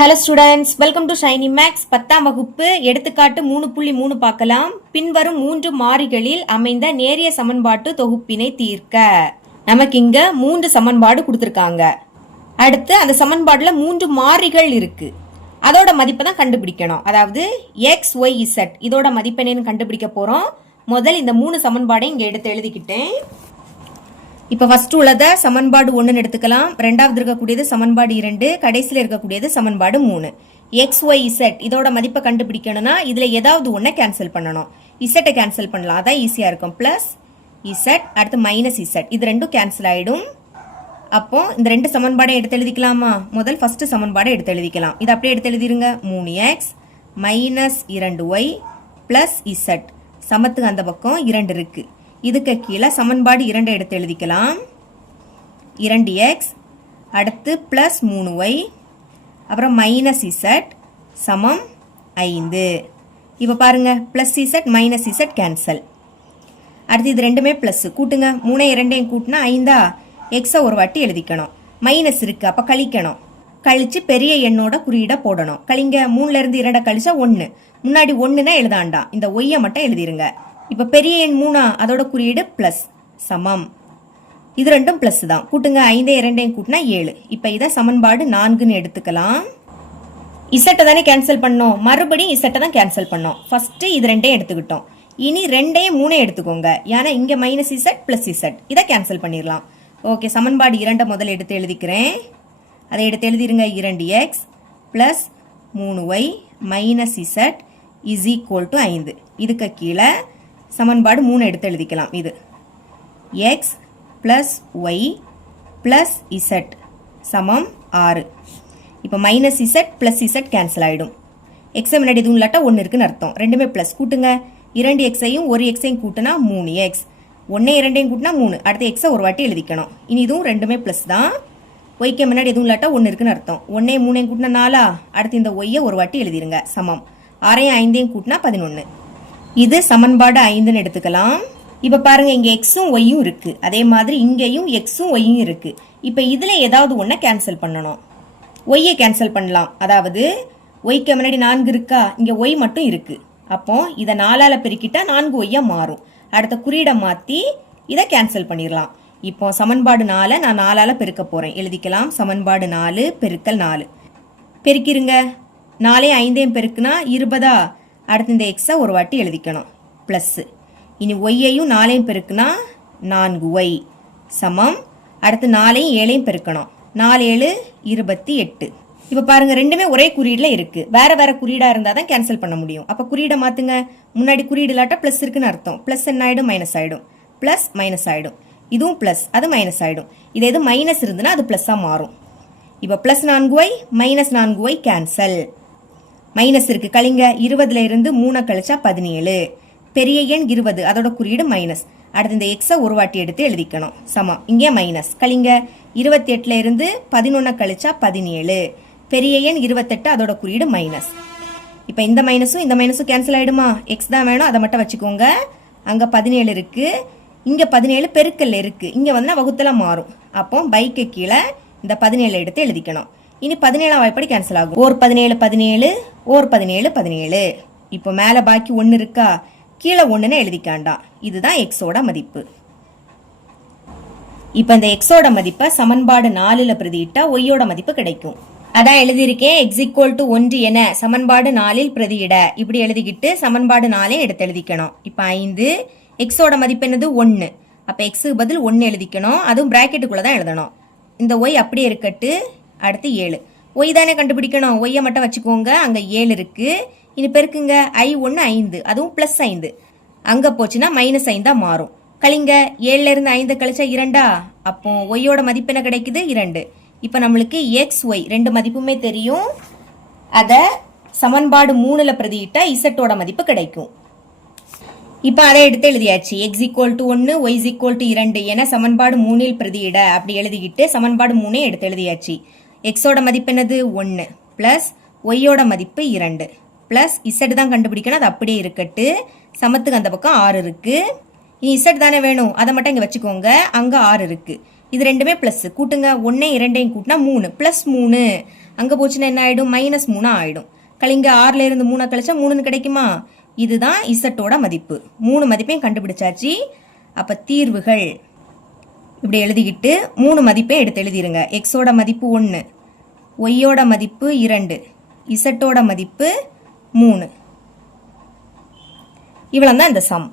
Hello students, welcome to Shiny Max. 10ஆம் வகுப்பு எடுத்துக்காட்டு 3.3 பார்க்கலாம். பின்வரும் 3 மாறிகளில் அமைந்த நேரிய சமன்பாட்டு தொகுப்பினை தீர்க்க. நமக்கு இங்க 3 சமன்பாடு கொடுத்துருக்காங்க. அடுத்து அந்த சமன்பாடுல 3 மாறிகள் இருக்கு. அதோட மதிப்பை தான் கண்டுபிடிக்கணும். அதாவது எக்ஸ் ஒய் இசட் இதோட மதிப்பெண்ணு கண்டுபிடிக்க போறோம். முதல் இந்த 3 சமன்பாடை இங்க எடுத்து எழுதிக்கிட்டேன். இப்போ ஃபர்ஸ்ட் உள்ளத சமன்பாடு 1 எடுத்துக்கலாம். ரெண்டாவது இருக்கக்கூடியது சமன்பாடு 2, கடைசியில் இருக்கக்கூடியது சமன்பாடு 3. எக்ஸ் ஒய் இசட் இதோட மதிப்பை கண்டுபிடிக்கணும்னா இதுல ஏதாவது ஒன்றை கேன்சல் பண்ணணும். இசட்டை கேன்சல் பண்ணலாம், அதான் ஈஸியா இருக்கும். பிளஸ் இசட் அடுத்து மைனஸ் இசட் இது ரெண்டும் கேன்சல் ஆயிடும். அப்போ இந்த 2 சமன்பாடை எடுத்து எழுதிக்கலாமா? முதல் ஃபர்ஸ்ட் சமன்பாடை எடுத்து எழுதிக்கலாம். இது அப்படியே எடுத்து எழுதிருங்க. 3x minus 2y plus z சமத்துக்கு அந்த பக்கம் 2 இருக்கு. இதுக்கு கீழே சமன்பாடு 2 எடுத்து எழுதிக்கலாம். 2x அடுத்து பிளஸ் 3y அப்புறம் மைனஸ் இசட் சமம் 5. இப்போ பாருங்க, plus Z minus Z cancel. அடுத்து இது ரெண்டுமே பிளஸ் கூட்டுங்க. 3 2 கூட்டினா 5. எக்ஸை ஒரு வாட்டி எழுதிக்கணும். மைனஸ் இருக்கு, அப்போ கழிக்கணும். கழிச்சு பெரிய எண்ணோட குறியீட போடணும். கழிங்க. 3ல இருந்து 2 கழிச்சா 1. முன்னாடி 1னா எழுதாண்டாம், இந்த ஒய்யை மட்டும் எழுதிருங்க. இப்போ பெரிய எண் 3 அதோட குறியீடு பிளஸ் சமம். இது ரெண்டும் பிளஸ் தான். கூட்டுங்க. 5 2 கூட்டினா 7. இப்போ இதை சமன்பாடு 4ன்னு எடுத்துக்கலாம். இசட்டை தானே கேன்சல் பண்ணோம், மறுபடியும் இசட்டை தான் கேன்சல் பண்ணோம். ஃபர்ஸ்ட் இது 2 எடுத்துக்கிட்டோம். இனி 2 3 எடுத்துக்கோங்க. ஏன்னா இங்க மைனஸ் இசட் பிளஸ் இசட் இதை கேன்சல் பண்ணிடலாம். ஓகே, சமன்பாடு 2 முதல்ல எடுத்து எழுதிக்கிறேன். அதை எடுத்து எழுதிருங்க. 2x plus 3y minus Z is equal to 5. இதுக்கு கீழே சமன்பாடு 3 எடுத்து எழுதிக்கலாம். இது x plus Y plus Z சமம் 6. இப்போ minus Z plus Z cancel ஆகிடும். எக்ஸை முன்னாடி எதுவும் இல்லாட்டா 1 இருக்குன்னு அர்த்தம். ரெண்டுமே பிளஸ் கூட்டுங்க. 2 எக்ஸையும் 1 எக்ஸையும் கூட்டினா 3x. 1 2 கூட்டினா 3. அடுத்து எக்ஸை ஒரு வாட்டி எழுதிக்கணும். இனி இதுவும் ரெண்டுமே பிளஸ் தான். ஒய்க்கு முன்னாடி எதுவும் இல்லாட்டா 1 இருக்குன்னு அர்த்தம். 1 3 கூட்டினா 4. அடுத்து இந்த ஒய்யை ஒரு வாட்டி எழுதிருங்க. சமம் 6 5 கூட்டினா 11. இது சமன்பாடு 5ன்னு எடுத்துக்கலாம். இப்ப பாருங்க, இங்க எக்ஸும் ஒய்யும் இருக்கு. அதே மாதிரி இங்கேயும் எக்ஸும் ஒய்யும் இருக்கு. இப்ப இதுல ஏதாவது ஒன்றை கேன்சல் பண்ணணும். ஒய்யை கேன்சல் பண்ணலாம். அதாவது ஒய்க்கு முன்னாடி 4 இருக்கா, இங்க ஒய் மட்டும் இருக்கு. அப்போ இதை 4ஆல பெருக்கிட்டா 4 ஒய்யா மாறும். அடுத்த குறியீடை மாத்தி இதை கேன்சல் பண்ணிடலாம். இப்போ சமன்பாடு 4 நான் 4ஆல பெருக்க போறேன். எழுதிக்கலாம். சமன்பாடு 4 பெருக்கல் 4 பெருக்கிருங்க. 4 5 பெருக்குனா 20. அடுத்து இந்த எக்ஸை ஒரு வாட்டி எழுதிக்கணும். பிளஸ் இனி ஒய்யையும் 4 பெருக்குனா 4y சமம். அடுத்து 4 7 பெருக்கணும். 4 7 28. இப்போ பாருங்க, ரெண்டுமே ஒரே குறியீடுல இருக்கு. வேற வேற குறியீடா இருந்தா தான் கேன்சல் பண்ண முடியும். அப்ப குறியீடை மாத்துங்க. முன்னாடி குறியீடு இல்லாட்டா பிளஸ் இருக்குன்னு அர்த்தம். பிளஸ் என்ன ஆயிடும்? மைனஸ் ஆயிடும். பிளஸ் மைனஸ் ஆயிடும். இதுவும் பிளஸ், அது மைனஸ் ஆயிடும். இது எது மைனஸ் இருந்துன்னா அது பிளஸ்ஸா மாறும். இப்போ plus 4y minus 4y cancel. Minus இருக்கு, கழிங்க. 20ல இருந்து 3 கழிச்சா 17. பெரிய எண் 20 அதோட குறியீடு மைனஸ். அடுத்து இந்த எக்ஸை ஒரு வாட்டி எடுத்து எழுதிக்கணும். சமம். இங்கே மைனஸ். கழிங்க. 28ல இருந்து 11 கழிச்சா 17. பெரிய எண் 28 அதோட குறியீடு மைனஸ். இப்போ இந்த மைனஸும் கேன்சல் ஆயிடுமா? எக்ஸ் தான் வேணும், அதை மட்டும் வச்சுக்கோங்க. அங்க 17 இருக்கு, இங்க 17 பெருக்கல்ல இருக்கு. இங்க வந்து வகுத்தல மாறும். அப்போ பைக்கு கீழே இந்த 17 எடுத்து எழுதிக்கணும். இனி 17ஆம் வாய்ப்படி கேன்சல் ஆகும். ஓர் 17 17 ஓர் 17 17. இப்போ மேல பாக்கி 1 இருக்கா, கீழே 1ன்னு எழுதிக்காண்டாம். இதுதான் எக்ஸோட மதிப்பு. இப்போ இந்த எக்ஸோட மதிப்பை சமன்பாடு 4ல பிரதியிட்டா ஒய்யோட மதிப்பு கிடைக்கும். அதான் எழுதியிருக்கேன். எக்ஸ் ஈக்குவல் டு 1 என சமன்பாடு 4ல் பிரதியிட. இப்படி எழுதிக்கிட்டு சமன்பாடு 4 எடுத்து எழுதிக்கணும். இப்போ 5 எக்ஸோட மதிப்பு என்னது? 1. அப்ப எக்ஸுக்கு பதில் 1 எழுதிக்கணும். அதுவும் பிராக்கெட்டுக்குள்ள தான் எழுதணும். இந்த ஒய் அப்படியே இருக்கட்டு. அடுத்து 7. ஒய் தானே கண்டுபிடிக்கணும். ஒய்யை மட்டும் வச்சுக்கோங்க. அங்க 7 இருக்கு. இனி பெருக்குங்க. I1 5, அதுவும் பிளஸ் 5. அங்க போச்சுன்னா மைனஸ் 5 மாறும். கழிங்க. 7ல இருந்து 5 கழிச்சா 2. அப்போ ஒய்யோட மதிப்பு என்ன கிடைக்குது? 2. இப்ப நம்மளுக்கு எக்ஸ் ஒய் ரெண்டு மதிப்புமே தெரியும். அத சமன்பாடு 3ல பிரதியிட்டா இசட்டோட மதிப்பு கிடைக்கும். இப்ப அதை எடுத்து எழுதியாச்சு. X equal to 1 Y equal to 2 என சமன்பாடு 3ல் பிரதியிட. அப்படி எழுதிக்கிட்டு சமன்பாடு 3 எடுத்து எழுதியாச்சு. எக்ஸோட மதிப்பு என்னது? 1 பிளஸ் ஒய்யோட மதிப்பு 2 பிளஸ் இசட் தான் கண்டுபிடிக்கணும். அது அப்படியே இருக்கட்டு. சமத்துக்கு அந்த பக்கம் 6 இருக்கு. இனி இசட் தானே வேணும், அதை மட்டும் இங்க வச்சுக்கோங்க. அங்க 6 இருக்கு. இது ரெண்டுமே பிளஸ் கூட்டுங்க. 1 2 கூட்டினா 3 பிளஸ் 3. அங்கே போச்சுன்னா என்ன ஆகிடும்? -3 ஆகிடும். கழிங்க 6ல் இருந்து 3 கழிச்சா 3ன்னு கிடைக்குமா? இதுதான் இசட்டோட மதிப்பு. 3 மதிப்பையும் கண்டுபிடிச்சாச்சு. அப்போ தீர்வுகள் இப்படி எழுதிக்கிட்டு 3 மதிப்பையும் எடுத்து எழுதிருங்க. எக்ஸோட மதிப்பு 1, ஒய்யோட மதிப்பு 2, இசட்டோட மதிப்பு 3. இவ்வளோ தான் இந்த சம்.